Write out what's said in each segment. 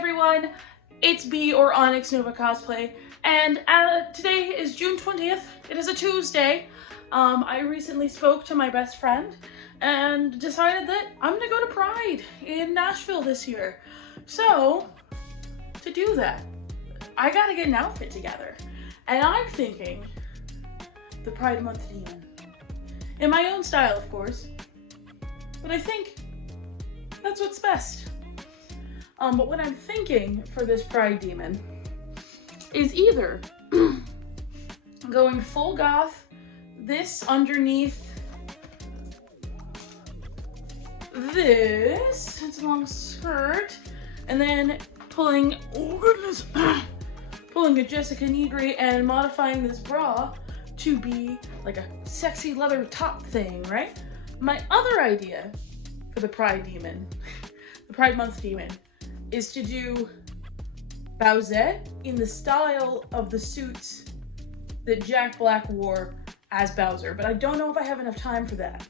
everyone, it's B or Onyx Nova Cosplay, and today is June 20th. It is a Tuesday. I recently spoke to my best friend and decided that I'm gonna go to Pride in Nashville this year. So, to do that, I gotta get an outfit together. And I'm thinking the Pride Month demon. In my own style, of course. But I think that's what's best. But what I'm thinking for this Pride demon is either going full goth, this underneath this, it's a long skirt, and then pulling, oh goodness, pulling a Jessica Nigri and modifying this bra to be like a sexy leather top thing, right? My other idea for the Pride demon, the Pride Month demon, is to do Bowsette in the style of the suits that Jack Black wore as Bowser, but I don't know if I have enough time for that.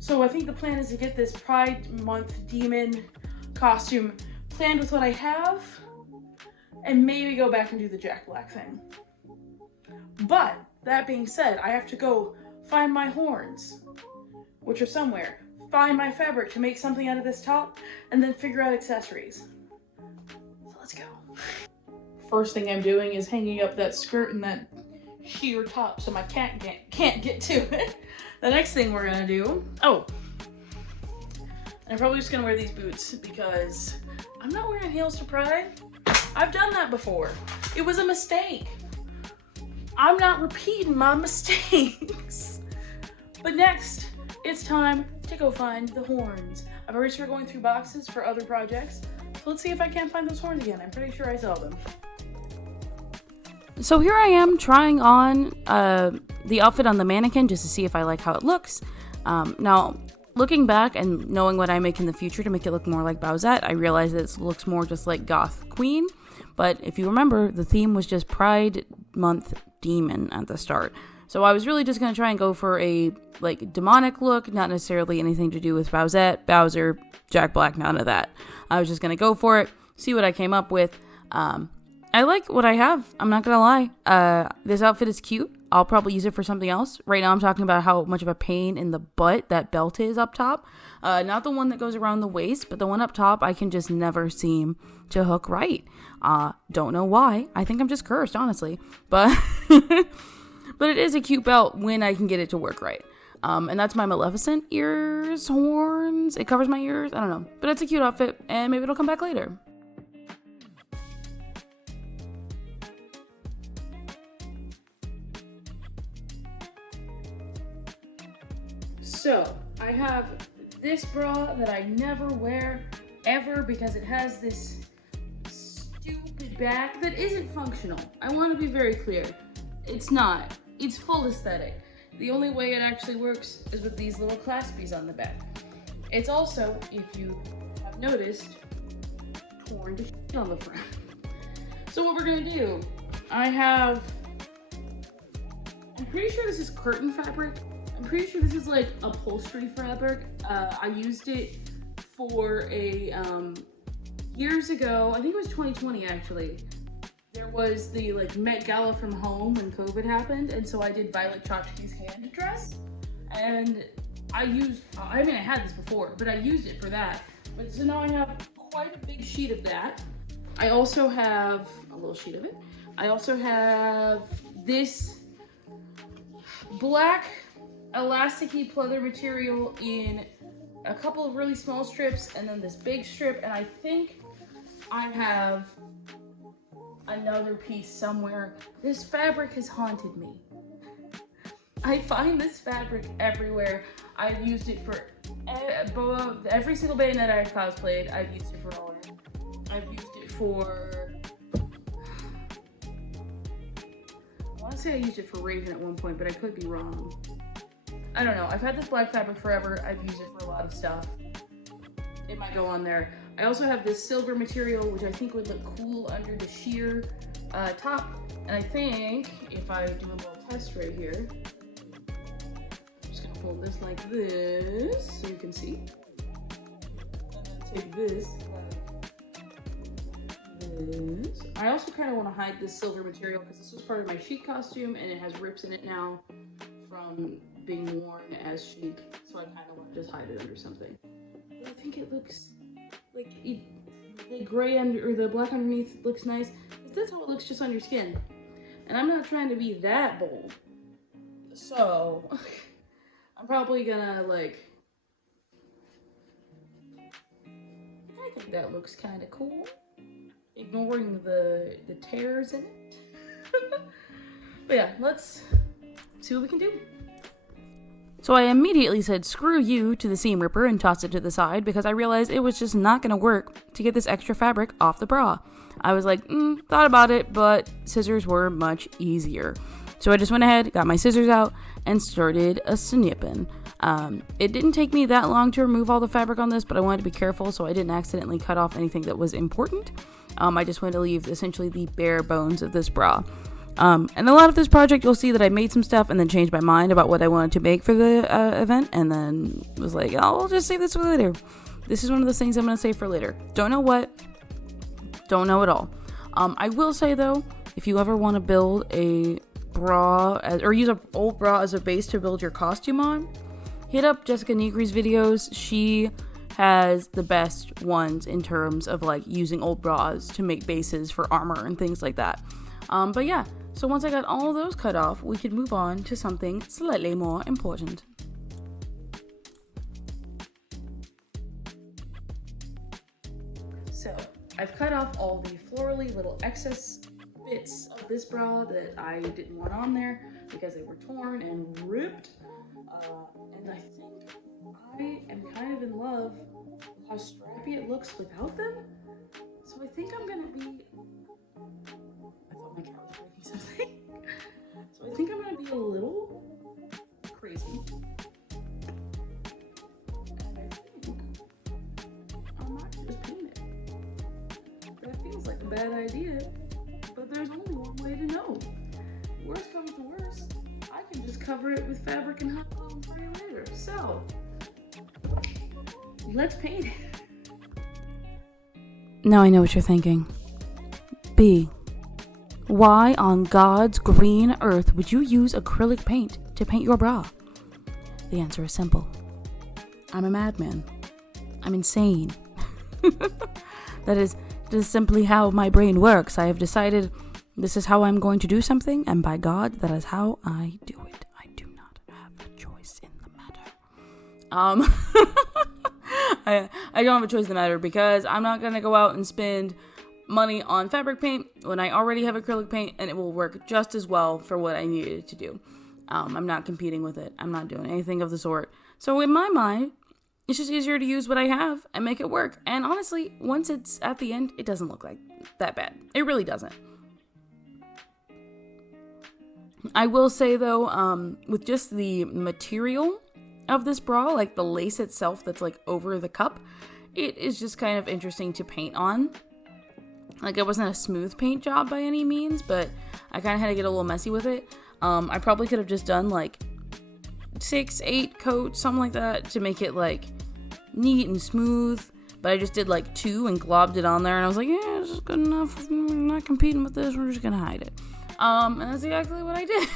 So I think the plan is to get this Pride Month demon costume planned with what I have, and maybe go back and do the Jack Black thing. But that being said, I have to go find my horns, which are somewhere, find my fabric to make something out of this top, and then figure out accessories. So let's go. First thing I'm doing is hanging up that skirt and that sheer top so my cat can't get to it. The next thing we're gonna do, I'm probably just gonna wear these boots because I'm not wearing heels to Pride. I've done that before. It was a mistake. I'm not repeating my mistakes. But next, it's time to go find the horns. I've already started going through boxes for other projects. So let's see if I can't find those horns again. I'm pretty sure I saw them. So here I am trying on the outfit on the mannequin just to see if I like how it looks. Now, looking back and knowing what I make in the future to make it look more like Bowsette, I realized that it looks more just like Goth Queen. But if you remember, the theme was just Pride Month Demon at the start. So I was really just going to try and go for a demonic look, not necessarily anything to do with Bowsette, Bowser, Jack Black, none of that. I was just going to go for it, see what I came up with. I like what I have, I'm not going to lie. This outfit is cute. I'll probably use it for something else. Right now I'm talking about how much of a pain in the butt that belt is up top. Not the one that goes around the waist, but the one up top I can just never seem to hook right. Don't know why. I think I'm just cursed, honestly. But but it is a cute belt when I can get it to work right. And that's my Maleficent ears, horns. It covers my ears. I don't know. But it's a cute outfit, and maybe it'll come back later. So, I have this bra that I never wear ever because it has this stupid back that isn't functional. I want to be very clear. It's not. It's full aesthetic. The only way it actually works is with these little claspies on the back. It's also, if you have noticed, torn to shit on the front. So what we're gonna do, I'm pretty sure this is curtain fabric. I'm pretty sure this is like upholstery fabric. I used it for a, years ago, I think it was 2020 actually. There was the Met Gala from home when COVID happened, and so I did Violet Chachki's hand dress. And I had this before, but I used it for that. But so now I have quite a big sheet of that. I also have a little sheet of it. I also have this black elasticy pleather material in a couple of really small strips and then this big strip, and I think I have another piece somewhere. This fabric has haunted me. I find this fabric everywhere. I've used it for every single bayonet I've cosplayed. I've used it for all of it. I've used it for, I want to say I used it for Raven at one point, but I could be wrong. I don't know. I've had this black fabric forever. I've used it for a lot of stuff. It might go on there. I also have this silver material, which I think would look cool under the sheer top. And I think if I do a little test right here, I'm just gonna fold this like this so you can see. And then take this this. I also kind of want to hide this silver material because this was part of my Chic costume and it has rips in it now from being worn as Chic. So I kind of want to just hide it under something. But I think it looks like the gray under or the black underneath looks nice. That's how it looks just on your skin. And I'm not trying to be that bold. So I'm probably gonna like, I think that looks kind of cool. Ignoring the tears in it. But yeah, let's see what we can do. So I immediately said screw you to the seam ripper and tossed it to the side because I realized it was just not going to work to get this extra fabric off the bra. I was like, thought about it, but scissors were much easier. So I just went ahead, got my scissors out, and started a snipping. It didn't take me that long to remove all the fabric on this, but I wanted to be careful so I didn't accidentally cut off anything that was important. I just wanted to leave essentially the bare bones of this bra. And a lot of this project, you'll see that I made some stuff and then changed my mind about what I wanted to make for the event, and then was like, I'll just save this for later. This is one of those things I'm going to save for later. Don't know what. Don't know at all. I will say, though, if you ever want to build a bra, or use an old bra as a base to build your costume on, hit up Jessica Negri's videos. She has the best ones in terms of, like, using old bras to make bases for armor and things like that. But yeah. So once I got all of those cut off, we could move on to something slightly more important. So I've cut off all the florally little excess bits of this bra that I didn't want on there because they were torn and ripped. And I think I am kind of in love with how strappy it looks without them. So I think I'm gonna be... I thought my cat was breaking something. So I think I'm gonna be a little crazy. And I think I might just paint it. That feels like a bad idea, but there's only one way to know. Worst comes to worst, I can just cover it with fabric and hot glue and spray later. So let's paint it. Now I know what you're thinking. B. Why on God's green earth would you use acrylic paint to paint your bra? The answer is simple. I'm a madman. I'm insane. That is simply how my brain works. I have decided this is how I'm going to do something, and by God, that is how I do it. I do not have a choice in the matter. I don't have a choice in the matter because I'm not going to go out and spend money on fabric paint when I already have acrylic paint, and it will work just as well for what I needed it to do. I'm not competing with it. I'm not doing anything of the sort. So in my mind, it's just easier to use what I have and make it work. And honestly, once it's at the end, it doesn't look like that bad. It really doesn't. I will say though, with just the material of this bra, like the lace itself that's like over the cup, it is just kind of interesting to paint on. Like, it wasn't a smooth paint job by any means, but I kind of had to get a little messy with it. I probably could have just done like 6-8 coats, something like that, to make it like neat and smooth. But I just did like 2 and globbed it on there, and I was like, yeah, this is good enough. We're not competing with this. We're just gonna hide it. And that's exactly what I did.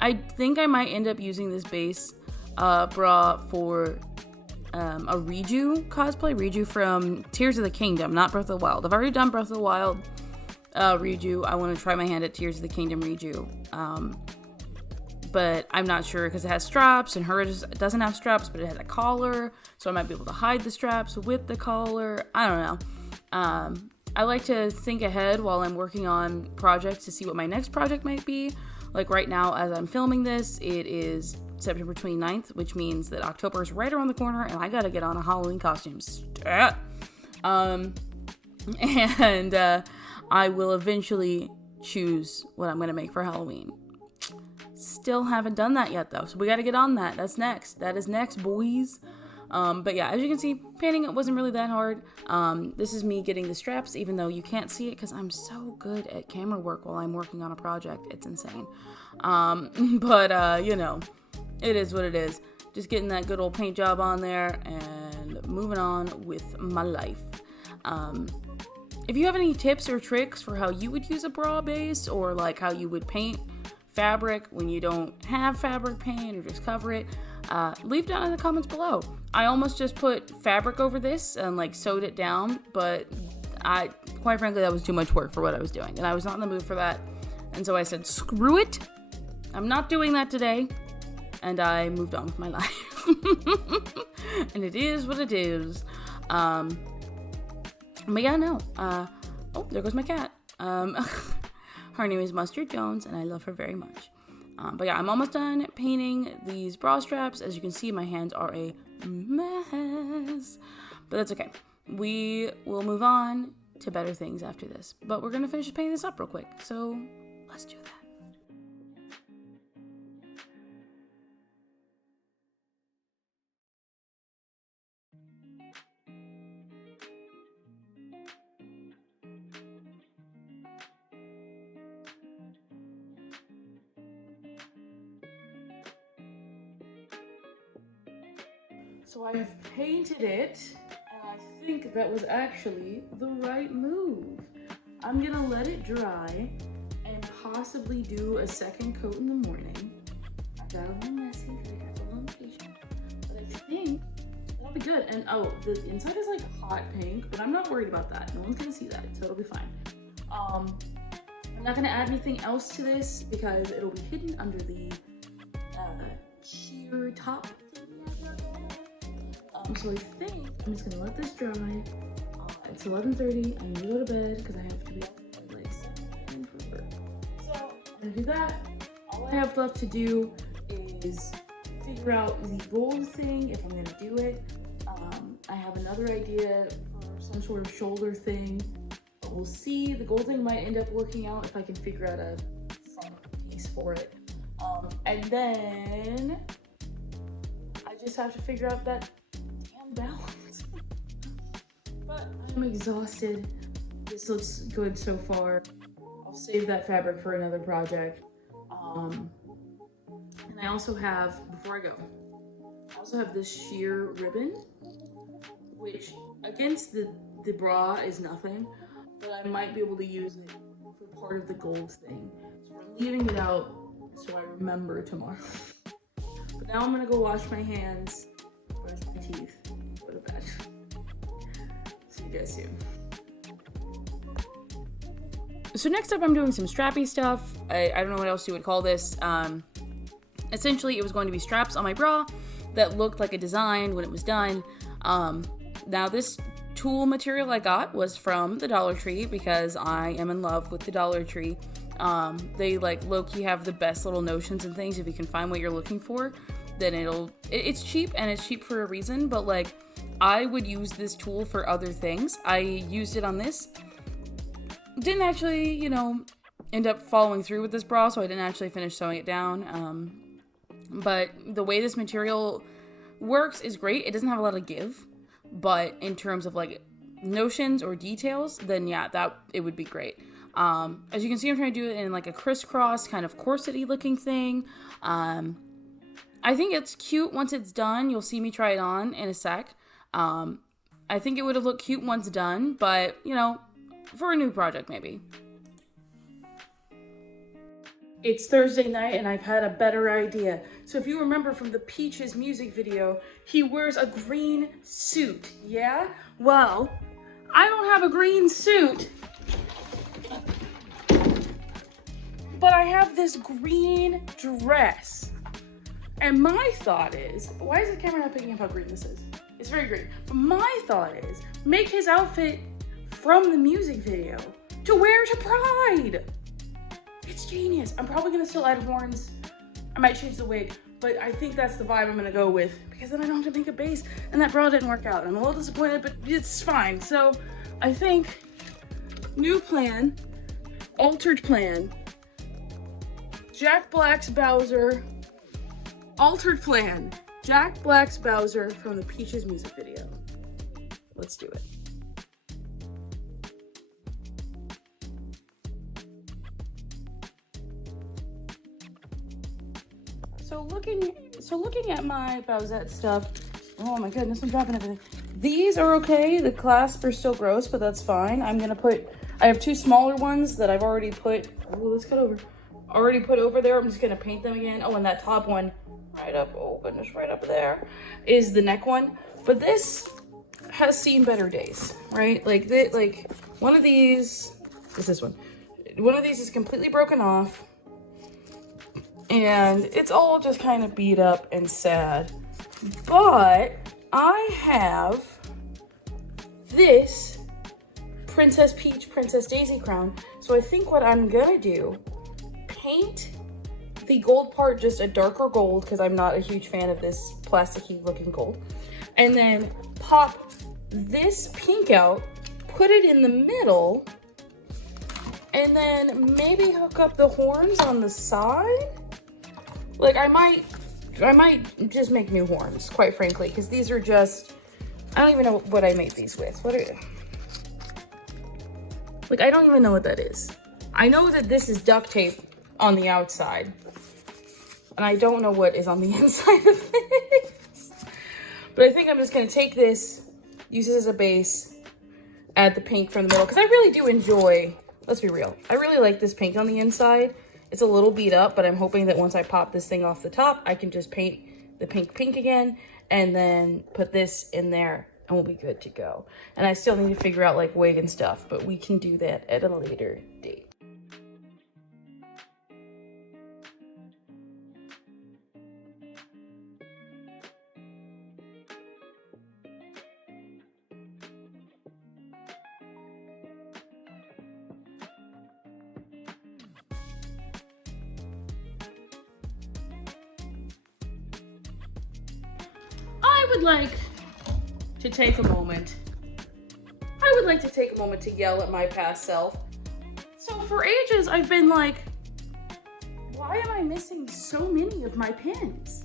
I think I might end up using this base bra for a Riju cosplay. Riju from Tears of the Kingdom, not Breath of the Wild. I've already done Breath of the Wild Riju. I want to try my hand at Tears of the Kingdom Riju. But I'm not sure because it has straps, and hers doesn't have straps, but it has a collar, so I might be able to hide the straps with the collar. I don't know. I like to think ahead while I'm working on projects to see what my next project might be. Like right now, as I'm filming this, it is September 29th, which means that October is right around the corner, and I gotta get on a Halloween costume stat. And I will eventually choose what I'm gonna make for Halloween. Still haven't done that yet though, so we gotta get on that. That's next. That is next, boys. But yeah, as you can see, painting it wasn't really that hard. This is me getting the straps, even though you can't see it because I'm so good at camera work while I'm working on a project. It's insane. But you know, it is what it is. Just getting that good old paint job on there and moving on with my life. If you have any tips or tricks for how you would use a bra base, or like how you would paint fabric when you don't have fabric paint, or just cover it, leave down in the comments below. I almost just put fabric over this and like sewed it down, but quite frankly, that was too much work for what I was doing, and I was not in the mood for that. And so I said, screw it, I'm not doing that today. And I moved on with my life. And it is what it is. But yeah, no. Oh, there goes my cat. Her name is Mustard Jones, and I love her very much. But yeah, I'm almost done painting these bra straps. As you can see, my hands are a mess. But that's okay. We will move on to better things after this. But we're going to finish painting this up real quick. So let's do that. So I've painted it, and I think that was actually the right move. I'm gonna let it dry and possibly do a second coat in the morning. I got a little messy because I got a little impatient, but I think that'll be good. And oh, the inside is like hot pink, but I'm not worried about that. No one's gonna see that, so it'll be fine. I'm not gonna add anything else to this because it'll be hidden under the sheer top. So I think I'm just gonna let this dry. It's 11:30. I need to go to bed because I have to be up at like 7 for work. So I'm gonna do that. All I have left to do is figure out the gold thing if I'm gonna do it. I have another idea for some sort of shoulder thing, but we'll see. The gold thing might end up working out if I can figure out a front piece for it. And then I just have to figure out that balance. But I'm exhausted. This looks good so far. I'll save that fabric for another project. And I also have, before I go, I also have this sheer ribbon, which against the bra is nothing, but I might be able to use it for part of the gold thing. So we're leaving it out so I remember tomorrow. But now I'm gonna go wash my hands, brush my teeth, go to bed. See you guys soon. So next up, I'm doing some strappy stuff. I don't know what else you would call this. Essentially, it was going to be straps on my bra that looked like a design when it was done. Now, this tool material I got was from the Dollar Tree because I am in love with the Dollar Tree. They like low-key have the best little notions and things. If you can find what you're looking for, then it's cheap, and it's cheap for a reason, but like I would use this tool for other things. I used it on this. Didn't actually, end up following through with this bra, so I didn't actually finish sewing it down. But the way this material works is great. It doesn't have a lot of give, but in terms of like notions or details, then yeah, it would be great. As you can see, I'm trying to do it in like a crisscross kind of corset-y looking thing. I think it's cute once it's done. You'll see me try it on in a sec. I think it would have looked cute once done, but for a new project maybe. It's Thursday night and I've had a better idea. So if you remember from the Peaches music video, he wears a green suit, yeah? Well, I don't have a green suit, but I have this green dress. And my thought is, why is the camera not picking up how green this is? It's very green. But my thought is, make his outfit from the music video to wear to Pride. It's genius. I'm probably gonna still add horns. I might change the wig, but I think that's the vibe I'm gonna go with because then I don't have to make a base, and that bra didn't work out. I'm a little disappointed, but it's fine. So I think new plan, altered plan, Jack Black's Bowser, altered plan, Jack Black's Bowser from the Peaches music video. Let's do it. So looking at my Bowsette stuff, Oh my goodness, I'm dropping everything. These are okay. The clasps are still gross, but that's fine. I have 2 smaller ones that I've already put, let's cut over. Already put over there. I'm just gonna paint them again. Oh, and that top one right up, oh goodness, right up there is the neck one. But this has seen better days, right? Like one of these is this one. One of these is completely broken off and it's all just kind of beat up and sad. But I have this Princess Peach, Princess Daisy crown. So I think what I'm gonna do, paint the gold part just a darker gold because I'm not a huge fan of this plasticky looking gold. And then pop this pink out, put it in the middle, and then maybe hook up the horns on the side. Like I might just make new horns, quite frankly, because these are just, I don't even know what I made these with. Like I don't even know what that is. I know that this is duct tape on the outside, and I don't know what is on the inside of this. But I think I'm just gonna take this, use this as a base, add the pink from the middle, because I really do enjoy, let's be real, I really like this pink on the inside. It's a little beat up, but I'm hoping that once I pop this thing off the top, I can just paint the pink again, and then put this in there, and we'll be good to go. And I still need to figure out like wig and stuff, but we can do that at a later date. I would like to take a moment to yell at my past self. So for ages, I've been like, why am I missing so many of my pins?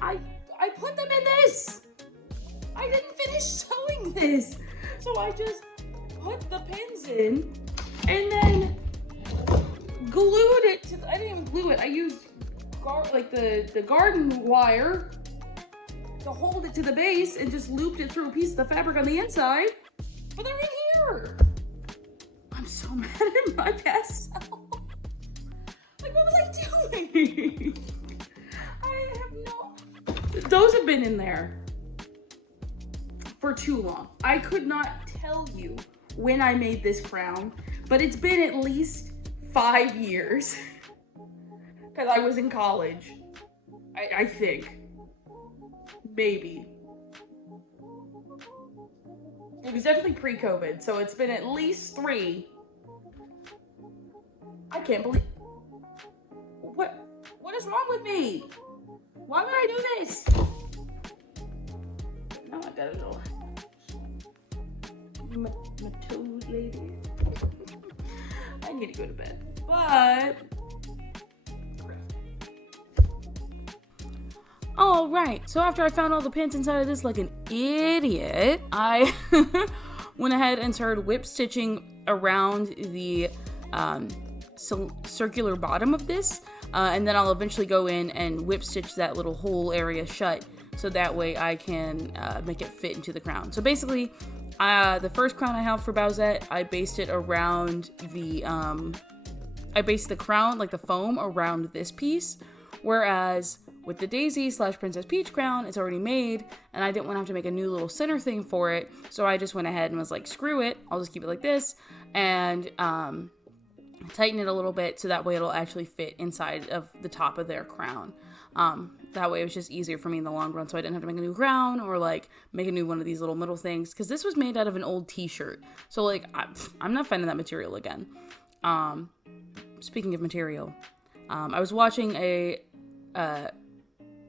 I put them in this. I didn't finish sewing this. So I just put the pins in and then glued it to, I didn't even glue it. I used the garden wire to hold it to the base and just looped it through a piece of the fabric on the inside. But they're in here. I'm so mad at my past self. Like, what was I doing? I have no... Those have been in there for too long. I could not tell you when I made this crown, but it's been at least 5 years. Because I was in college, I think. Maybe. It was definitely pre-COVID, so it's been at least 3. I can't believe... What is wrong with me? Why would I do this? Now I got a little... my toes lady. I need to go to bed. But... All right, so after I found all the pins inside of this like an idiot, I went ahead and started whip stitching around the circular bottom of this, and then I'll eventually go in and whip stitch that little hole area shut, so that way I can make it fit into the crown. So basically, the first crown I have for Bowsette, I based it around the, I based the crown, like the foam, around this piece, whereas with the Daisy / Princess Peach crown, it's already made, and I didn't want to have to make a new little center thing for it, so I just went ahead and was like, screw it, I'll just keep it like this, and tighten it a little bit so that way it'll actually fit inside of the top of their crown. That way it was just easier for me in the long run, so I didn't have to make a new crown or like make a new one of these little middle things, because this was made out of an old t-shirt, so like I'm not finding that material again. Speaking of material, I was watching a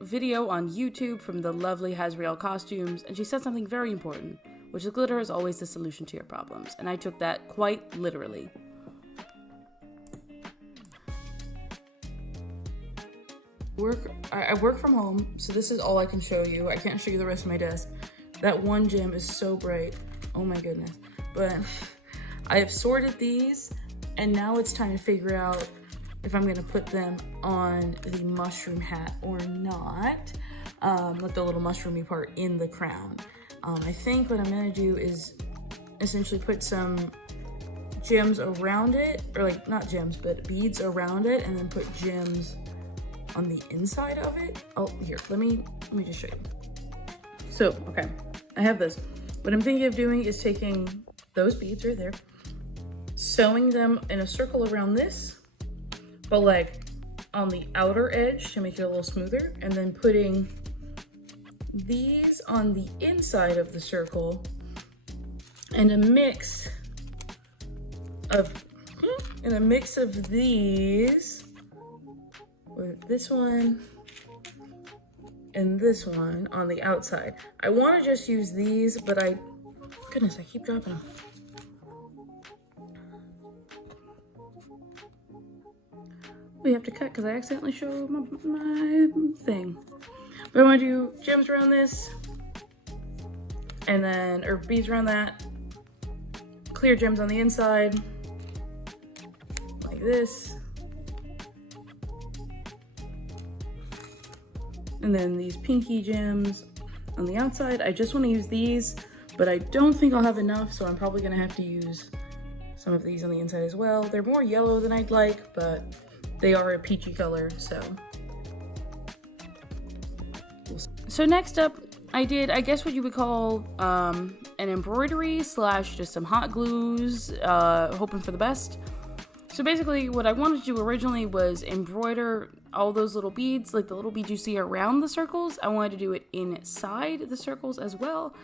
video on YouTube from the lovely Hasriel Costumes, and she said something very important, which is glitter is always the solution to your problems, and I took that quite literally. I work from home, so this is all I can show you. I can't show you the rest of my desk. That one gem is so bright. Oh my goodness. But I have sorted these, and now it's time to figure out if I'm gonna put them on the mushroom hat or not. like the little mushroomy part in the crown. I think what I'm gonna do is essentially put some gems around it, or like not gems, but beads around it, and then put gems on the inside of it. Oh, here, let me just show you. So, okay, I have this. What I'm thinking of doing is taking those beads right there, sewing them in a circle around this, but like on the outer edge to make it a little smoother, and then putting these on the inside of the circle, and a mix of these with this one and this one on the outside. I want to just use these, but goodness, I keep dropping them. We have to cut because I accidentally showed my thing. But I want to do gems around this, and then, or beads around that, clear gems on the inside, like this. And then these pinky gems on the outside. I just want to use these, but I don't think I'll have enough, so I'm probably gonna have to use some of these on the inside as well. They're more yellow than I'd like, but they are a peachy color, so. So next up, I did, I guess what you would call an embroidery slash just some hot glues, hoping for the best. So basically what I wanted to do originally was embroider all those little beads, like the little beads you see around the circles. I wanted to do it inside the circles as well.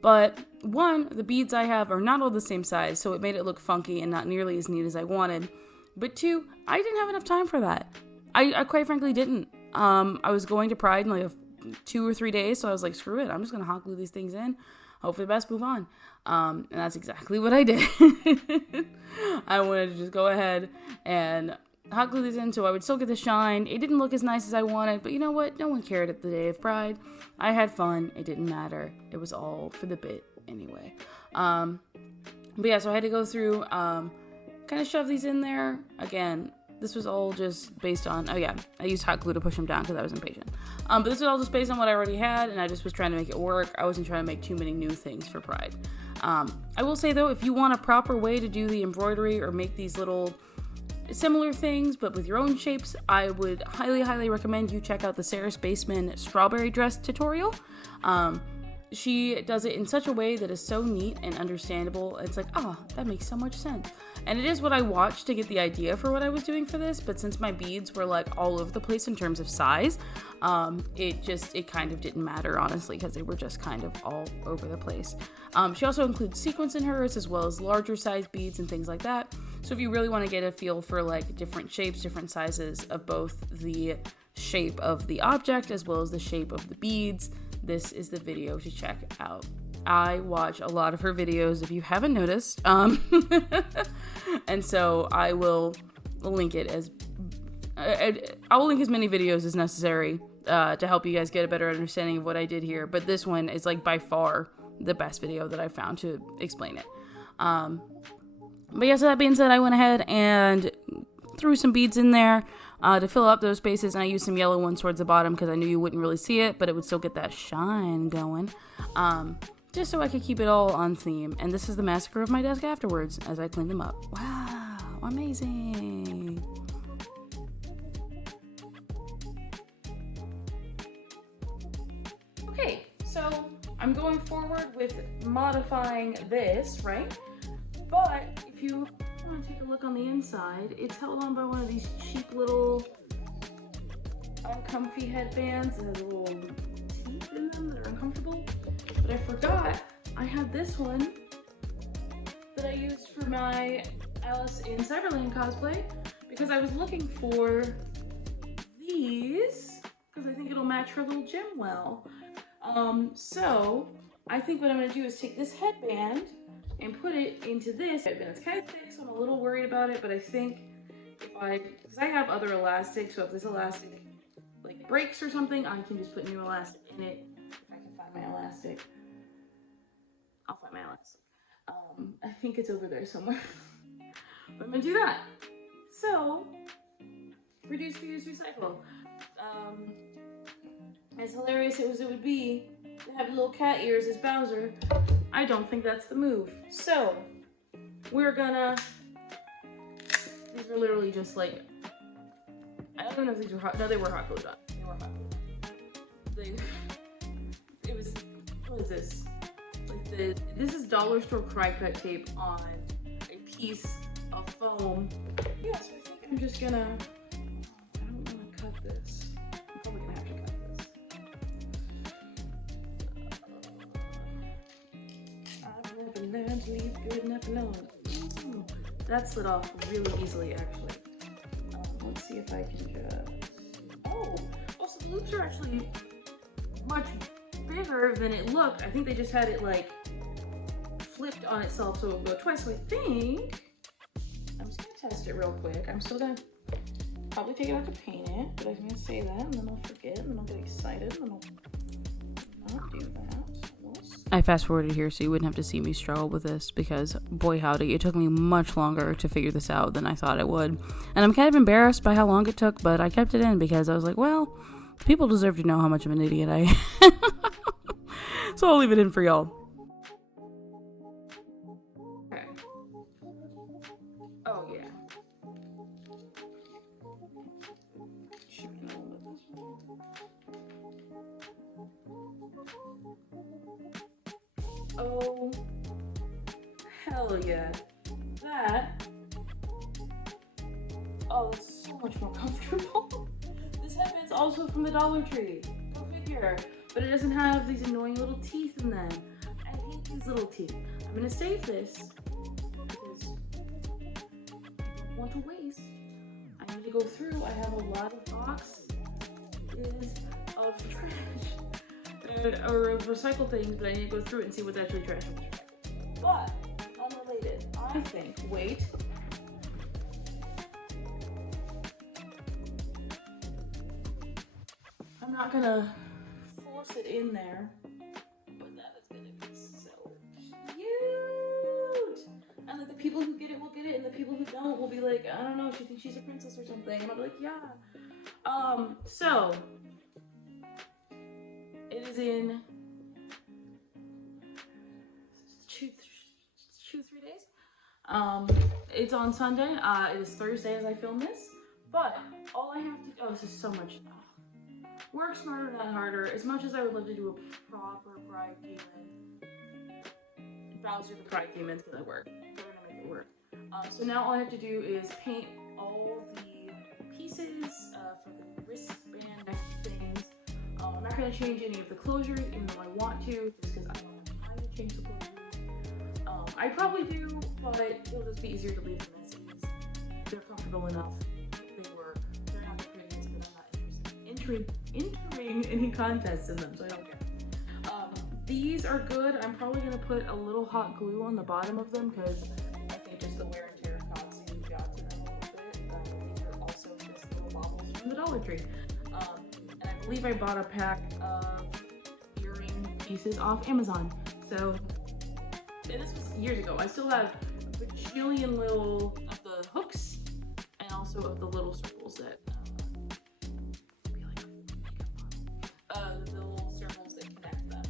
But one, the beads I have are not all the same size, so it made it look funky and not nearly as neat as I wanted. But two, I didn't have enough time for that. I quite frankly didn't. I was going to Pride in like 2 or 3 days, so I was like, screw it, I'm just gonna hot glue these things in, hope for the best, move on. And that's exactly what I did. I wanted to just go ahead and hot glue these in so I would still get the shine. It didn't look as nice as I wanted, but you know what, no one cared at the day of Pride. I had fun, it didn't matter, it was all for the bit anyway. But yeah, so I had to go through, kind of shove these in there. Again, this was all just based on, oh yeah, I used hot glue to push them down because I was impatient. But this was all just based on what I already had, and I just was trying to make it work. I wasn't trying to make too many new things for Pride. I will say though, if you want a proper way to do the embroidery or make these little similar things but with your own shapes, I would highly recommend you check out the Sarah Spaceman strawberry dress tutorial. She does it in such a way that is so neat and understandable. It's like, oh, that makes so much sense. And it is what I watched to get the idea for what I was doing for this, but since my beads were like all over the place in terms of size, it kind of didn't matter, honestly, because they were just kind of all over the place. She also includes sequins in hers, as well as larger size beads and things like that. So if you really want to get a feel for like different shapes, different sizes of both the shape of the object as well as the shape of the beads, this is the video to check out. I watch a lot of her videos, if you haven't noticed. And so I will link it as I will link as many videos as necessary to help you guys get a better understanding of what I did here. But this one is like by far the best video that I found to explain it. But yeah, so that being said, I went ahead and threw some beads in there to fill up those spaces, and I used some yellow ones towards the bottom because I knew you wouldn't really see it, but it would still get that shine going, just so I could keep it all on theme. And this is the massacre of my desk afterwards as I cleaned them up. Wow, amazing. Okay, so I'm going forward with modifying this, right? But if you want to take a look on the inside, it's held on by one of these cheap little uncomfy headbands that has a little teeth in them that are uncomfortable. But I forgot I had this one that I used for my Alice in Cyberland cosplay because I was looking for these because I think it'll match her little gem well. So I think what I'm going to do is take this headband and put it into this headband. It's kind of thick, so I'm a little worried about it, but I think because I have other elastics, so if this elastic like breaks or something, I can just put new elastic in it. If I can find my elastic, I'll find my elastic. I think it's over there somewhere. But I'm gonna do that. So, reduce, reuse, recycle. as hilarious as it would be to have little cat ears as Bowser, I don't think that's the move. So, we're gonna... These were literally just like... I don't know if these were hot... No, they were hot glue dots. They were hot glue. It was... What is this? Like this is dollar store cry cut tape on a piece of foam. Yeah, so I think I'm just gonna... I don't want to cut this. I'm probably gonna have to cut this. I've never learned to leave good enough alone. Ooh, that slid off really easily, actually. Let's see if I can just... Oh, so the loops are actually much bigger than it looked. I think they just had it like flipped on itself so it would go twice. So I think I'm just gonna test it real quick. I'm still gonna probably take it out to paint it, but I'm gonna say that and then I'll forget and then I'll get excited and then I'll not do that. I fast forwarded here so you wouldn't have to see me struggle with this because, boy howdy, it took me much longer to figure this out than I thought it would. And I'm kind of embarrassed by how long it took, but I kept it in because I was like, well, people deserve to know how much of an idiot I am. So I'll leave it in for y'all. Okay. Oh, yeah. Oh, hell yeah. That. Oh, it's so much more comfortable. This headband's also from the Dollar Tree. Go figure. But it doesn't have these annoying little teeth in them. I hate these little teeth. I'm gonna save this because I don't want to waste. I need to go through. I have a lot of boxes of trash or of recycled things, but I need to go through it and see what's actually trash. But unrelated, I think. Wait. I'm not gonna force it in there, but that is gonna be so cute. And like the people who get it will get it, and the people who don't will be like, I don't know, she thinks she's a princess or something. And I'll be like, yeah. So it is in 2-3 days. It's on Sunday. It is Thursday as I film this, but all I have to oh, this is so much. Work smarter, not harder. As much as I would love to do a proper Pride Demon, Bowser the Pride Demon's gonna work. We're gonna make it work. So now all I have to do is paint all the pieces for the wristband neck things. I'm not gonna change any of the closures, even though I want to, just because I don't have time to change the closures. I probably do, but it'll just be easier to leave them as is. They're comfortable enough. They work. They're not the prettiest, but I'm not interested entering any contests in them, so I don't care. These are good. I'm probably gonna put a little hot glue on the bottom of them because I think just the wear and tear caught some dots in them a little bit. These are also just little baubles from the Dollar Tree. And I believe I bought a pack of earring pieces off Amazon. So, and this was years ago. I still have a bajillion little of the hooks and also of the little circles that the little circles that connect them.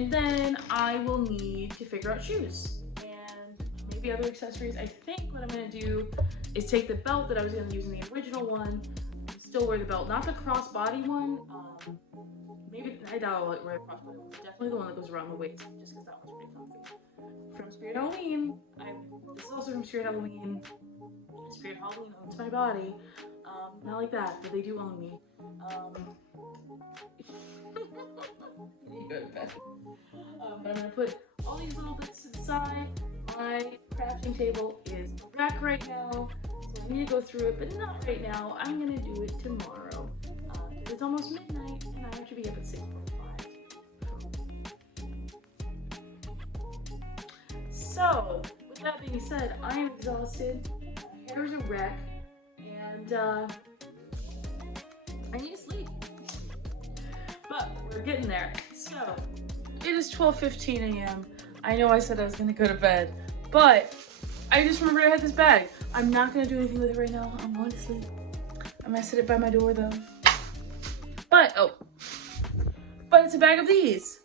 And then I will need to figure out shoes and maybe other accessories. I think what I'm gonna do is take the belt that I was gonna use in the original one and still wear the belt, not the crossbody one. Maybe I doubt I'll wear the crossbody one, but definitely the one that goes around the waist, just because that one's pretty comfy. From Spirit Halloween, this is also from Spirit Halloween. Spirit Halloween owns my body. Not like that, but they do own me. You go to bed. But I'm gonna put all these little bits to the side. My crafting table is back right now, so I need to go through it, but not right now. I'm gonna do it tomorrow. It's almost midnight, and I have to be up at 6:45. So, with that being said, I am exhausted. My hair's a wreck, and I need to sleep. But we're getting there. So, it is 12:15 a.m. I know I said I was gonna go to bed, but I just remembered I had this bag. I'm not gonna do anything with it right now. I'm going to sleep. I'm gonna set it by my door though. But, oh, it's a bag of these.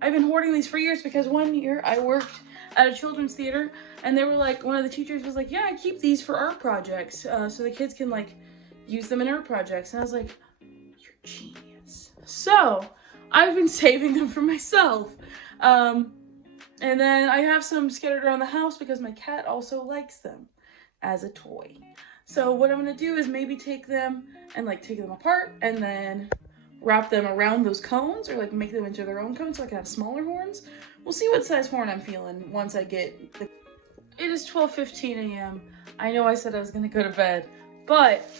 I've been hoarding these for years because one year I worked at a children's theater and they were like, one of the teachers was like, yeah, I keep these for art projects so the kids can like use them in art projects. And I was like, you're genius. So I've been saving them for myself. And then I have some scattered around the house because my cat also likes them as a toy. So what I'm gonna do is maybe take them and like take them apart and then wrap them around those cones or like make them into their own cones so I can have smaller horns. We'll see what size horn I'm feeling once I get the... It is 12:15 a.m. I know I said I was gonna go to bed, but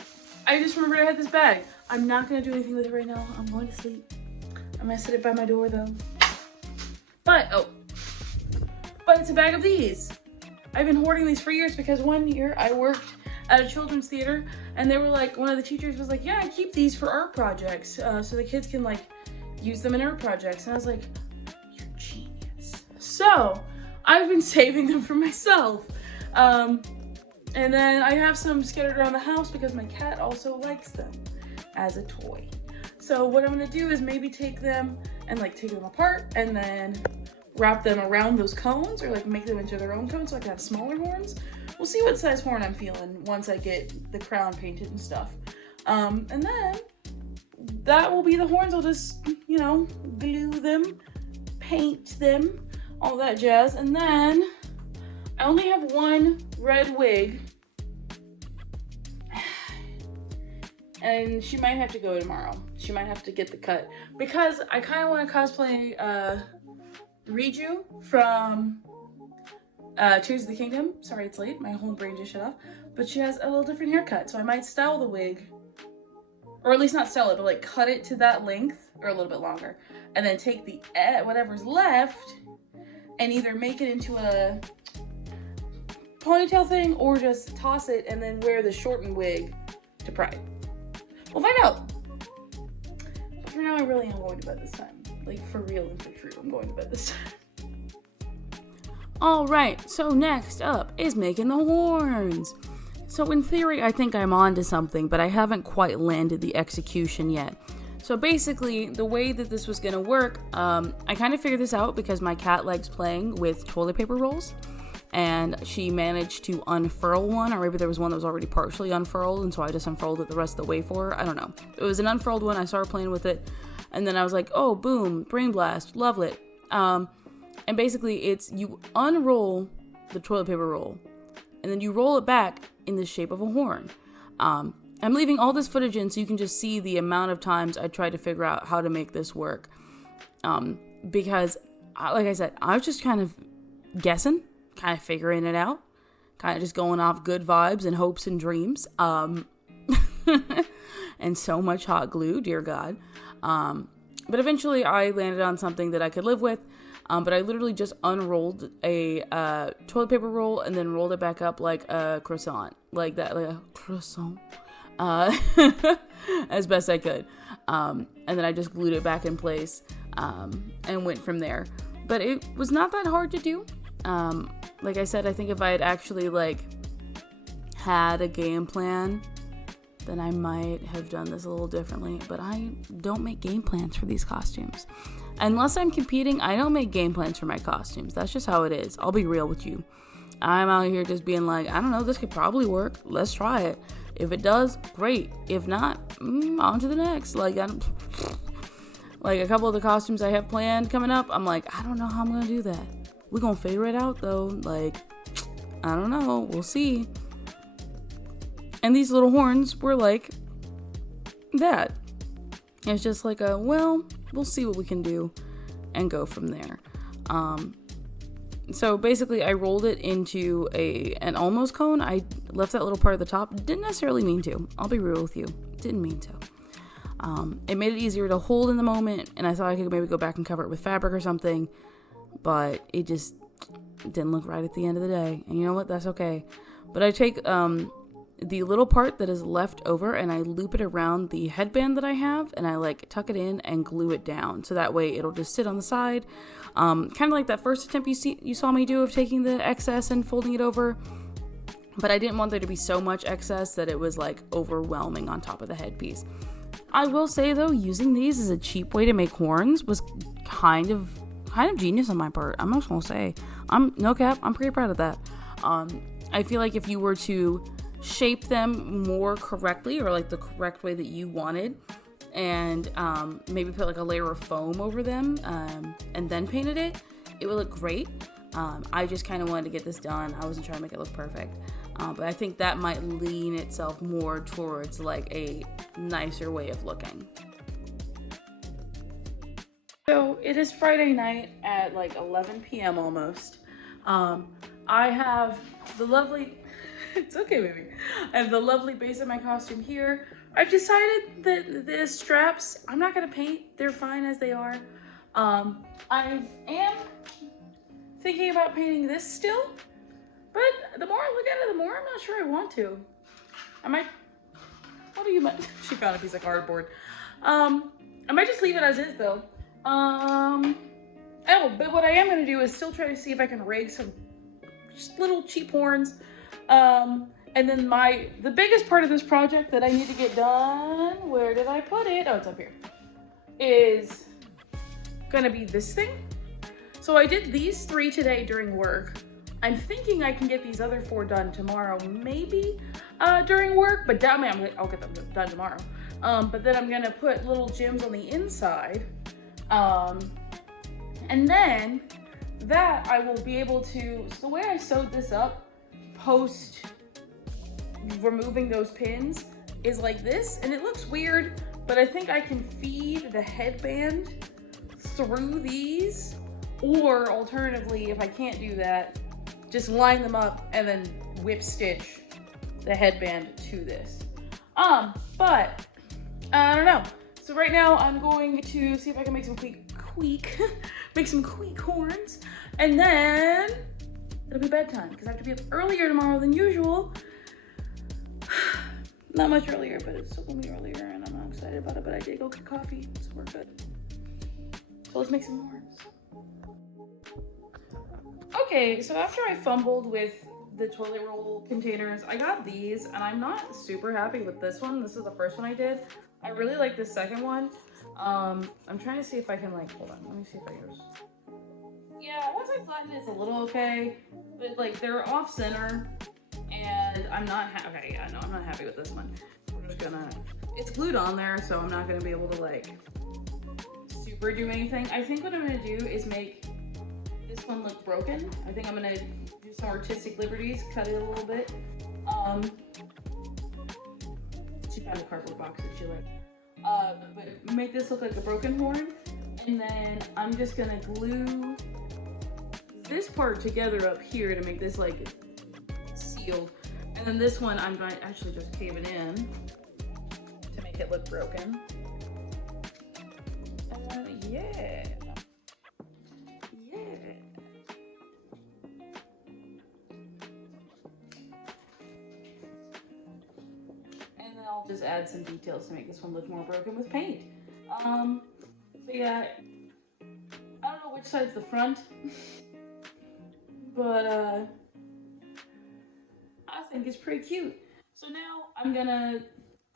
I just remembered I had this bag. I'm not gonna do anything with it right now. I'm going to sleep. I'm gonna set it by my door though. But it's a bag of these. I've been hoarding these for years because one year I worked at a children's theater and they were like, one of the teachers was like, yeah, I keep these for art projects so the kids can like use them in art projects. And I was like, you're genius. So I've been saving them for myself. And then I have some scattered around the house because my cat also likes them as a toy. So what I'm gonna do is maybe take them and like take them apart and then wrap them around those cones or like make them into their own cones so I can have smaller horns. We'll see what size horn I'm feeling once I get the crown painted and stuff. And then that will be the horns. I'll just, you know, glue them, paint them, all that jazz. And then I only have one red wig and she might have to go tomorrow. She might have to get the cut because I kind of want to cosplay Riju from Tears of the Kingdom. Sorry it's late, my whole brain just shut off. But she has a little different haircut, so I might style the wig. Or at least not style it, but like cut it to that length, or a little bit longer. And then take the whatever's left and either make it into a ponytail thing or just toss it and then wear the shortened wig to Pride. We'll find out. But for now, I really am going to bed this time. Like, for real and for true, I'm going to bed this time. Alright, so next up is making the horns. So in theory, I think I'm on to something, but I haven't quite landed the execution yet. So basically, the way that this was going to work, I kind of figured this out because my cat likes playing with toilet paper rolls. And she managed to unfurl one, or maybe there was one that was already partially unfurled, and so I just unfurled it the rest of the way for her. I don't know. It was an unfurled one. I started playing with it. And then I was like, oh, boom, brain blast, love it. And basically it's you unroll the toilet paper roll and then you roll it back in the shape of a horn. I'm leaving all this footage in so you can just see the amount of times I tried to figure out how to make this work. Because, like I said, I was just kind of guessing, kind of figuring it out, kind of just going off good vibes and hopes and dreams. And so much hot glue, dear God. But eventually I landed on something that I could live with. But I literally just unrolled a toilet paper roll and then rolled it back up like a croissant. Like that, like a croissant. As best I could. And then I just glued it back in place and went from there. But it was not that hard to do. Like I said, I think if I had actually like had a game plan, then I might have done this a little differently. But I don't make game plans for these costumes. Unless I'm competing, I don't make game plans for my costumes. That's just how it is. I'll be real with you. I'm out here just being like, I don't know, this could probably work. Let's try it. If it does, great. If not, on to the next. Like a couple of the costumes I have planned coming up, I'm like, I don't know how I'm going to do that. We're going to figure it out though. Like, I don't know. We'll see. And these little horns were like that. It's just like a, well, we'll see what we can do and go from there. So basically I rolled it into an almost cone. I left that little part at the top. Didn't necessarily mean to. I'll be real with you. Didn't mean to. It made it easier to hold in the moment, and I thought I could maybe go back and cover it with fabric or something, but it just didn't look right at the end of the day. And you know what? That's okay. But I take the little part that is left over and I loop it around the headband that I have, and I like tuck it in and glue it down so that way it'll just sit on the side, kind of like that first attempt you saw me do of taking the excess and folding it over. But I didn't want there to be so much excess that it was like overwhelming on top of the headpiece. I will say though, using these as a cheap way to make horns was kind of genius on my part. I'm just gonna say, I'm pretty proud of that. I feel like if you were to shape them more correctly, or like the correct way that you wanted, and maybe put like a layer of foam over them, and then painted it, it would look great. I just kind of wanted to get this done. I wasn't trying to make it look perfect. But I think that might lean itself more towards like a nicer way of looking. So it is Friday night at like 11 p.m. almost. I have the lovely, it's okay baby. I have the lovely base of my costume here. I've decided that the straps, I'm not gonna paint. They're fine as they are. I am thinking about painting this still. But the more I look at it, the more I'm not sure I want to. What do you mean? She found a piece of cardboard. I might just leave it as is though. But what I am gonna do is still try to see if I can rig some just little cheap horns. And then the biggest part of this project that I need to get done, where did I put it? Oh, it's up here. Is gonna be this thing. So I did these 3 today during work. I'm thinking I can get these other 4 done tomorrow, maybe during work, but I'll get them done tomorrow. But then I'm gonna put little gems on the inside. And then that I will be able to, so the way I sewed this up post removing those pins is like this, and it looks weird, but I think I can feed the headband through these, or alternatively, if I can't do that, just line them up and then whip stitch the headband to this. But I don't know. So right now I'm going to see if I can make some make some quick horns, and then it'll be bedtime because I have to be up earlier tomorrow than usual. Not much earlier, but it's still gonna be earlier, and I'm not excited about it. But I did go get coffee, so we're good. So let's make some horns. Okay, so after I fumbled with the toilet roll containers, I got these, and I'm not super happy with this one. This is the first one I did. I really like the second one. I'm trying to see if I can hold on, let me see if I can yeah, once I flatten it, it's a little okay, but they're off center, and I'm not okay, yeah, no, I'm not happy with this one. We're just gonna, it's glued on there, so I'm not gonna be able to super do anything. I think what I'm gonna do is make this one look broken. I think I'm gonna do some artistic liberties, cut it a little bit. She found a cardboard box that she liked. But make this look like a broken horn, and then I'm just gonna glue this part together up here to make this sealed, and then this one I'm going to actually just cave it in to make it look broken. Yeah. I'll just add some details to make this one look more broken with paint. But yeah, I don't know which side's the front, but I think it's pretty cute. So now I'm gonna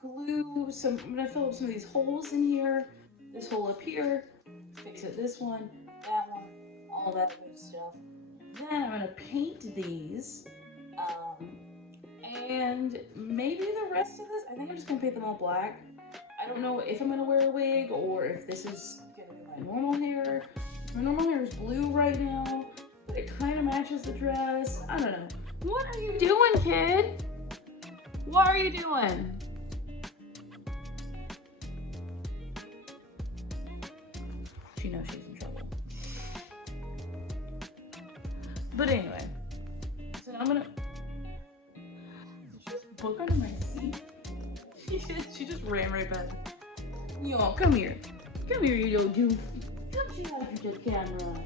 glue I'm gonna fill up some of these holes in here, this hole up here, fix it this one, that one, all that good stuff. Then I'm gonna paint these. And maybe the rest of this, I think I'm just gonna paint them all black. I don't know if I'm gonna wear a wig or if this is gonna be my normal hair. My normal hair is blue right now, but it kind of matches the dress. I don't know. What are you doing, kid? What are you doing? She knows she's in trouble. But anyway, so now I'm gonna book under my seat. She just ran right back. Yo, come here. Come here, you little goof. Come see how you do the camera.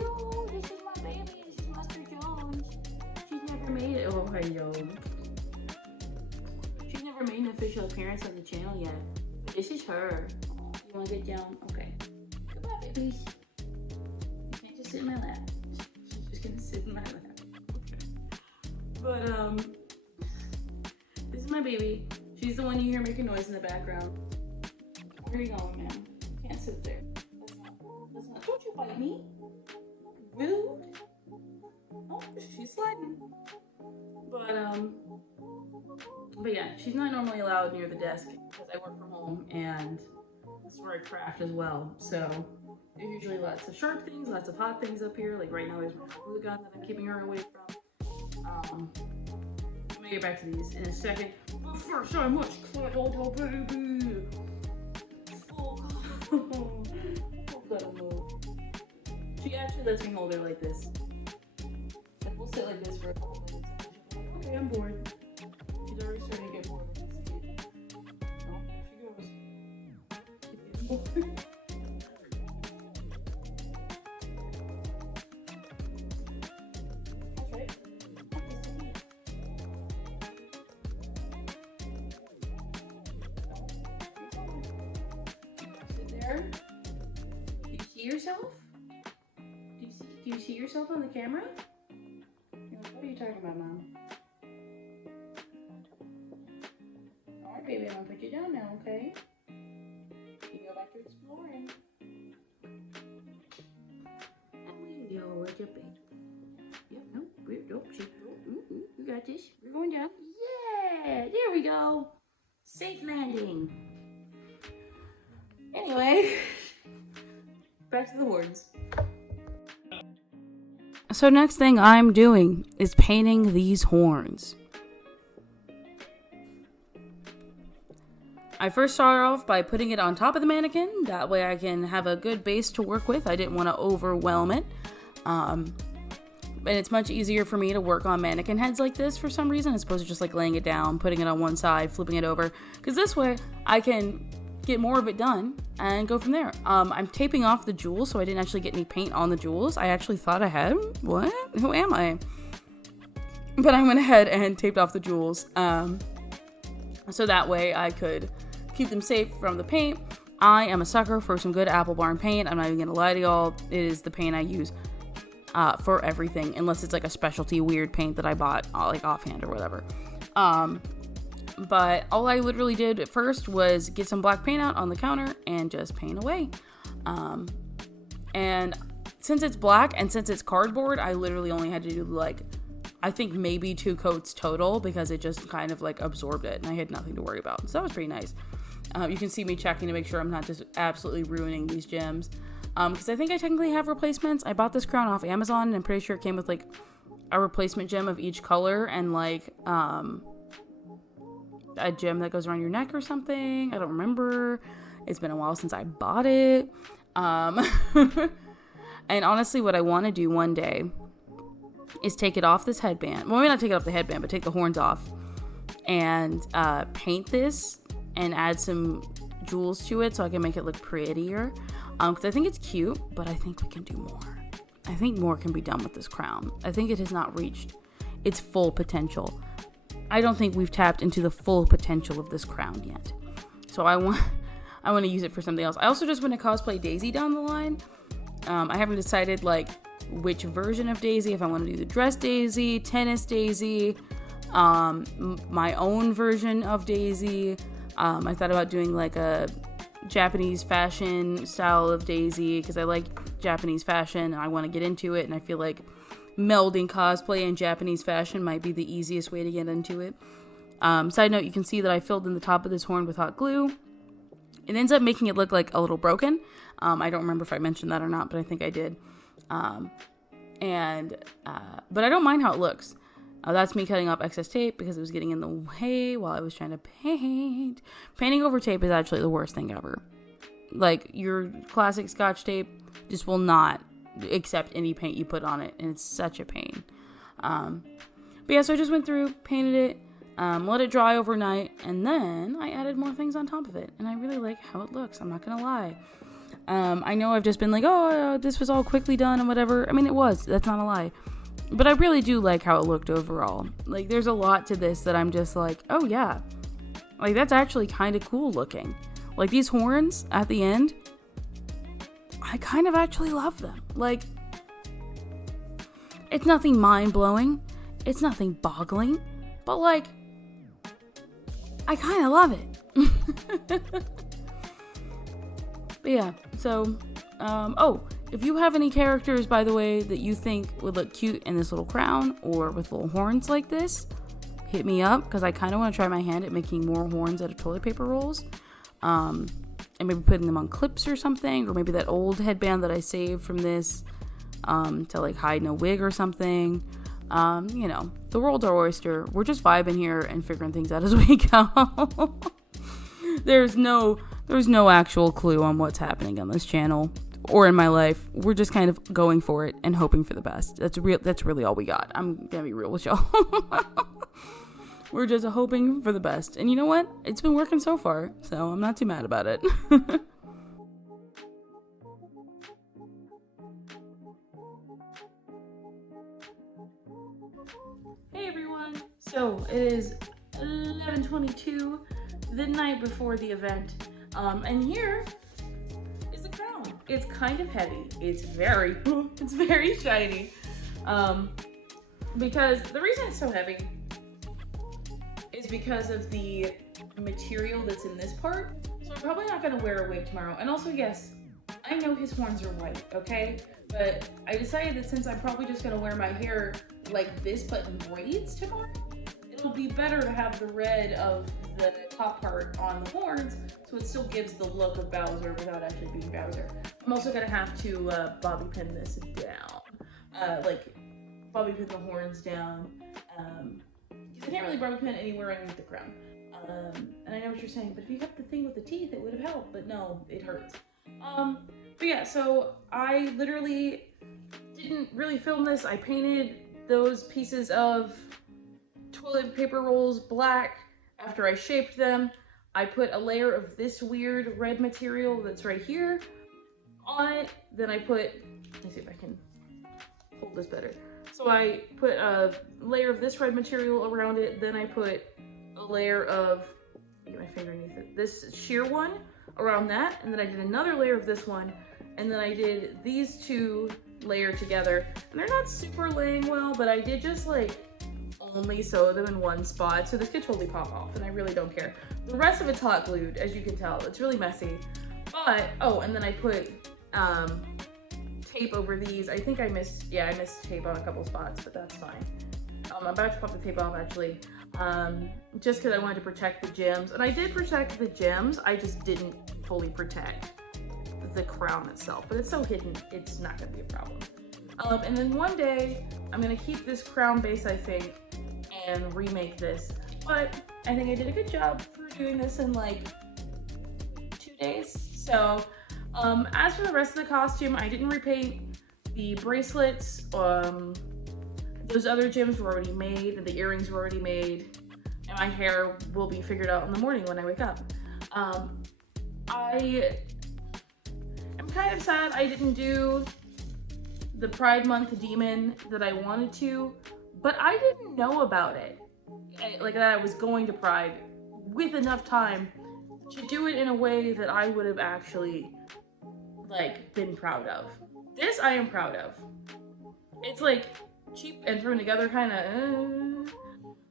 Yo, this is my baby. This is Mr. Jones. She's never made it. Oh, hey, yo. She's never made an official appearance on the channel yet. But this is her. Oh, you want to get down? Okay. Goodbye, babies. You can't just sit in my lap. She's just gonna sit in my lap. But, this is my baby. She's the one you hear making noise in the background. Where are you going, ma'am? Can't sit there. Don't you bite me. Rude. Oh, she's sliding. But yeah, she's not normally allowed near the desk because I work from home and this is where I craft as well. So there's usually lots of sharp things, lots of hot things up here. Like right now there's my glue gun that I'm keeping her away from. I'm gonna get back to these in a second. But first I must cuddle the baby. Oh, gotta move. She actually lets me hold her like this. Like we'll sit like this for a couple minutes. Okay, I'm bored. She's already starting to get bored. Oh, there she goes. She's getting bored. That's right. Sit there. Do you see yourself? Do you see yourself on the camera? What are you talking about, Mom? Alright, baby, I'm gonna put you down now, okay? You can go back to exploring. And we go with your baby. Yep, nope, you got this. We're going down. Yeah, there we go. Safe landing. Anyway, back to the horns. So next thing I'm doing is painting these horns. I first started off by putting it on top of the mannequin. That way I can have a good base to work with. I didn't want to overwhelm it. And it's much easier for me to work on mannequin heads like this for some reason, as opposed to just like laying it down, putting it on one side, flipping it over. Because this way I can get more of it done and go from there. I'm taping off the jewels, so I didn't actually get any paint on the jewels. I actually thought I had. What? Who am I? But I went ahead and taped off the jewels, so that way I could keep them safe from the paint. I am a sucker for some good Apple Barn paint. I'm not even gonna lie to y'all. It is the paint I use for everything, unless it's like a specialty weird paint that I bought like offhand or whatever. But all I literally did at first was get some black paint out on the counter and just paint away. And since it's black and since it's cardboard, I literally only had to do like, I think maybe 2 coats total because it just kind of like absorbed it and I had nothing to worry about. So that was pretty nice. You can see me checking to make sure I'm not just absolutely ruining these gems. Because I think I technically have replacements. I bought this crown off Amazon and I'm pretty sure it came with like a replacement gem of each color and like, a gem that goes around your neck or something. I don't remember. It's been a while since I bought it. And honestly, what I want to do one day is take it off this headband. Well, maybe not take it off the headband, but take the horns off and paint this and add some jewels to it so I can make it look prettier. Because I think it's cute, but I think we can do more. I think more can be done with this crown. I think it has not reached its full potential. I don't think we've tapped into the full potential of this crown yet. So I want to use it for something else. I also just want to cosplay Daisy down the line. I haven't decided like which version of Daisy, if I want to do the dress Daisy, tennis Daisy, my own version of Daisy. I thought about doing like a Japanese fashion style of Daisy because I like Japanese fashion and I want to get into it, and I feel like melding cosplay and Japanese fashion might be the easiest way to get into it. Side note, you can see that I filled in the top of this horn with hot glue. It ends up making it look like a little broken. I don't remember if I mentioned that or not, but I think I did. But I don't mind how it looks. That's me cutting off excess tape because it was getting in the way while I was trying to paint. Painting over tape is actually the worst thing ever. Like, your classic Scotch tape just will not accept any paint you put on it, and it's such a pain. But yeah, so I just went through, painted it, let it dry overnight, and then I added more things on top of it, and I really like how it looks, I'm not gonna lie. I know I've just been like, oh, this was all quickly done and whatever. I mean, it was, that's not a lie. But I really do like how it looked overall. Like, there's a lot to this that I'm just like, oh yeah, like that's actually kind of cool looking. Like, these horns at the end, I kind of actually love them. Like, it's nothing mind-blowing. It's nothing boggling. But, like, I kind of love it. But yeah, so, oh, if you have any characters, by the way, that you think would look cute in this little crown or with little horns like this, hit me up, because I kind of want to try my hand at making more horns out of toilet paper rolls. And maybe putting them on clips or something, or maybe that old headband that I saved from this, to like hide in a wig or something. You know, the world's our oyster. We're just vibing here and figuring things out as we go. There's no actual clue on what's happening on this channel or in my life. We're just kind of going for it and hoping for the best. That's really all we got. I'm gonna be real with y'all. We're just hoping for the best. And you know what? It's been working so far, so I'm not too mad about it. Hey everyone! So it is 11:22, the night before the event, and here is the crown. It's kind of heavy. It's very shiny. Because the reason it's so heavy is because of the material that's in this part. So I'm probably not gonna wear a wig tomorrow. And also, yes, I know his horns are white, okay? But I decided that since I'm probably just gonna wear my hair like this but in braids tomorrow, it'll be better to have the red of the top part on the horns so it still gives the look of Bowser without actually being Bowser. I'm also gonna have to bobby pin this down. Like bobby pin the horns down. Because I can't really bobby pin anywhere underneath the crown. And I know what you're saying, but if you kept the thing with the teeth, it would have helped, but no, it hurts. But yeah, so I literally didn't really film this. I painted those pieces of toilet paper rolls black after I shaped them. I put a layer of this weird red material that's right here on it. Then I put, let me see if I can hold this better. So I put a layer of this red material around it. Then I put a layer of, get my finger underneath it, this sheer one around that. And then I did another layer of this one. And then I did these two layered together. And they're not super laying well, but I did just like only sew them in one spot. So this could totally pop off and I really don't care. The rest of it's hot glued, as you can tell. It's really messy. But, oh, and then I put tape over these. I think I missed tape on a couple spots, but that's fine. I'm about to pop the tape off actually, just because I wanted to protect the gems. And I did protect the gems, I just didn't fully protect the crown itself, but it's so hidden, it's not gonna be a problem. And then one day, I'm gonna keep this crown base, I think, and remake this. But I think I did a good job for doing this in like 2 days. So, as for the rest of the costume, I didn't repaint the bracelets. Those other gems were already made, and the earrings were already made, and my hair will be figured out in the morning when I wake up. I am kind of sad I didn't do the Pride Month demon that I wanted to, but I didn't know about it. Like that I was going to Pride with enough time to do it in a way that I would have actually like been proud of. This I am proud of. It's like cheap and thrown together kind of,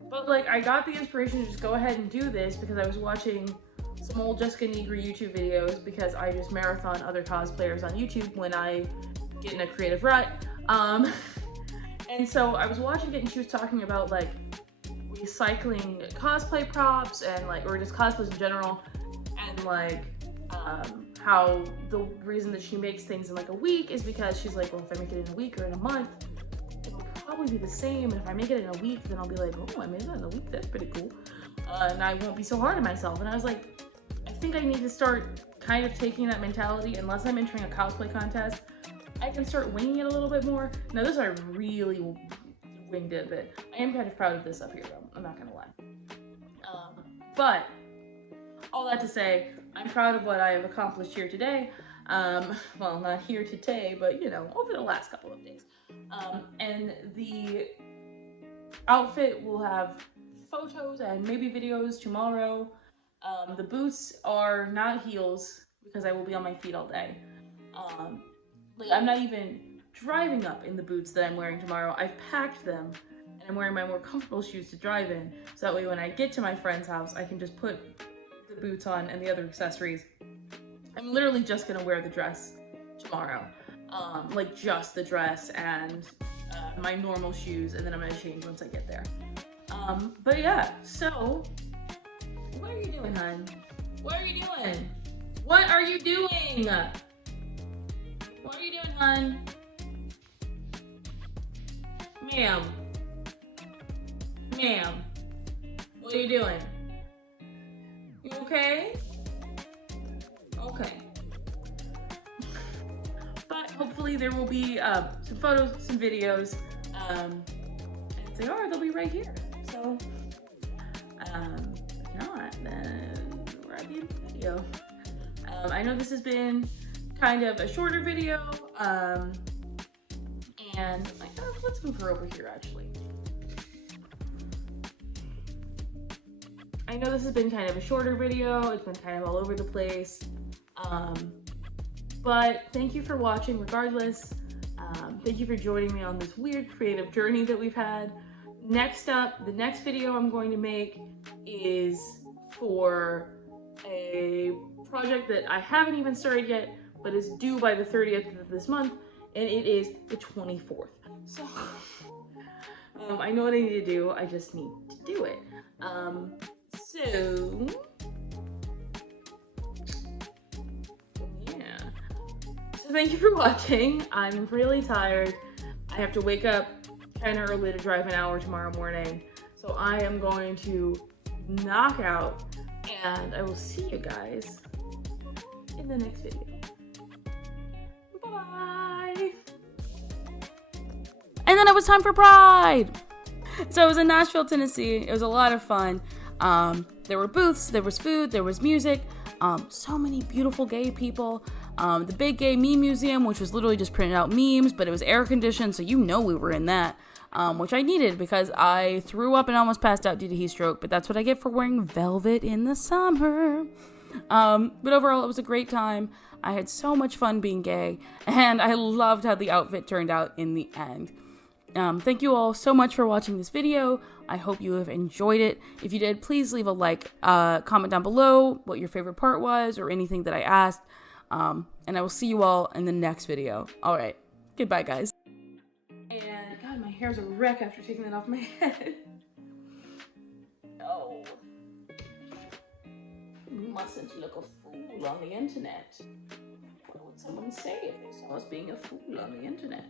but like I got the inspiration to just go ahead and do this because I was watching some old Jessica Negri YouTube videos because I just marathon other cosplayers on YouTube when I get in a creative rut. And so I was watching it and she was talking about like recycling cosplay props and like, or just cosplays in general, and like how the reason that she makes things in like a week is because she's like, well, if I make it in a week or in a month, it'll probably be the same. And if I make it in a week, then I'll be like, oh, I made that in a week, that's pretty cool. And I won't be so hard on myself. And I was like, I think I need to start kind of taking that mentality. Unless I'm entering a cosplay contest, I can start winging it a little bit more. Now this I really winged it a bit. I am kind of proud of this up here though, I'm not gonna lie. But all that to say, I'm proud of what I have accomplished here today. Well, not here today, but you know, over the last couple of days. And the outfit will have photos and maybe videos tomorrow. The boots are not heels because I will be on my feet all day. Like I'm not even driving up in the boots that I'm wearing tomorrow. I've packed them and I'm wearing my more comfortable shoes to drive in. So that way when I get to my friend's house, I can just put the boots on and the other accessories. I'm literally just gonna wear the dress tomorrow. Like just the dress and my normal shoes, and then I'm gonna change once I get there. But yeah, so what are you doing, hon? What are you doing? What are you doing? What are you doing, hon? Ma'am. Ma'am. What are you doing? You okay? Okay. But hopefully there will be some photos, some videos. And if they are, they'll be right here. So, if not, then we're at the end of the video. I know this has been kind of a shorter video. And let's move her over here actually. I know this has been kind of a shorter video. It's been kind of all over the place. But thank you for watching regardless. Thank you for joining me on this weird creative journey that we've had. Next up, the next video I'm going to make is for a project that I haven't even started yet, but is due by the 30th of this month, and it is the 24th. So, I know what I need to do, I just need to do it. So, yeah. So thank you for watching. I'm really tired. I have to wake up kind of early to drive an hour tomorrow morning. So I am going to knock out, and I will see you guys in the next video. Bye. And then it was time for Pride. So it was in Nashville, Tennessee. It was a lot of fun. There were booths, there was food, there was music, so many beautiful gay people. The Big Gay Meme Museum, which was literally just printed out memes, but it was air conditioned, so you know we were in that, which I needed because I threw up and almost passed out due to heat stroke, but that's what I get for wearing velvet in the summer. But overall, it was a great time. I had so much fun being gay, and I loved how the outfit turned out in the end. Thank you all so much for watching this video. I hope you have enjoyed it. If you did, please leave a like, comment down below what your favorite part was or anything that I asked. And I will see you all in the next video. All right. Goodbye, guys. And God, my hair's a wreck after taking that off my head. No. You mustn't look a fool on the internet. What would someone say if they saw us being a fool on the internet?